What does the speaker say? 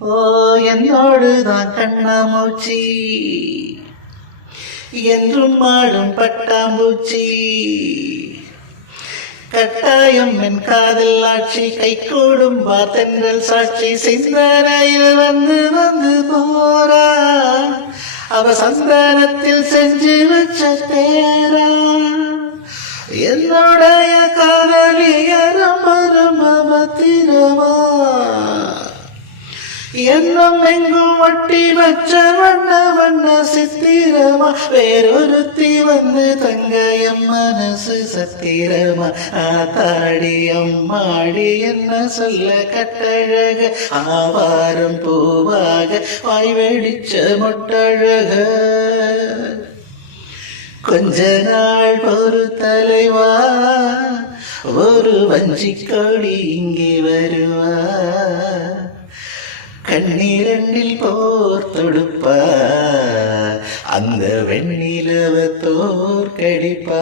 ஓ என்னோடுதான் கண்ணாமூச்சி என்றும் ஆடும் பட்டாம்பூச்சி கட்டாயம் என் காதல் ஆட்சி கை கூடும் பார்த்தென்றல் சாட்சி சிந்தனையில் வந்து வந்து போரா அவ சந்தானத்தில் செஞ்சு வச்ச பேரா என்னுடைய காதலிய ரம ரம பத்திரமா என்னும் எங்கும் ஒட்டி வச்ச வண்ண வண்ண சித்திரமா வேறொருத்தி வந்து தங்க எம் மனசு சத்திரமா ஆத்தாடி அம்மாடி என்ன சொல்ல கட்டழக ஆவாரம் பூவாக வாய் வெடிச்ச மொட்டழக கொஞ்ச நாள் ஒரு தலைவா ஒரு வஞ்சிக்கொடி இங்கே வருவா கண்ணீரண்டில் போர் தொடுப்பா அந்த வெண்ணிலவ தோற்கடிப்பா